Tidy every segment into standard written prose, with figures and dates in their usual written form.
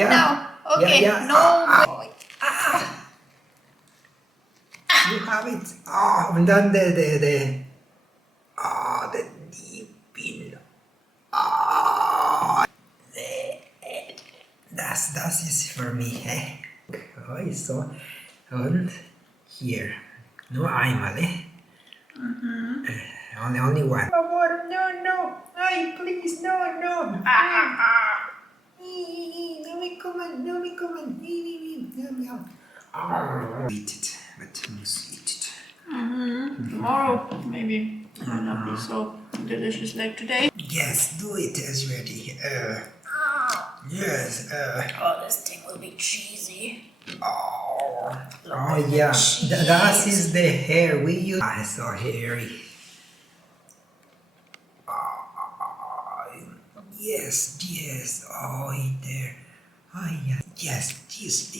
right Yeah. now. Okay, Yeah, yeah. no way. You have it. Oh, and then the deep in. Oh, that's easy for me. Eh? Okay, so, and here. No animal, eh? Only one. Por favor, no. Ay, please, no. No me coman. Eat it, but you must eat it. Tomorrow, maybe it might not be so delicious like today. Yes, do it as ready. Yes. Oh, this thing will be cheesy. Oh yeah. That is the hair we use. Ah, so hairy. Yes. Oh, in there. Oh yeah. Yes, this.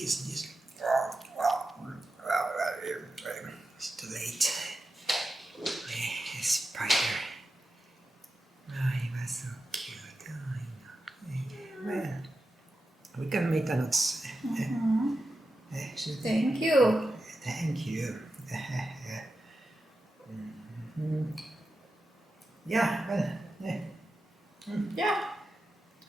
It's too late. Spider. Oh, he was so cute. Oh, I know. Well, we can make another. Thank you. Thank you. Yeah, well, yeah. Yeah.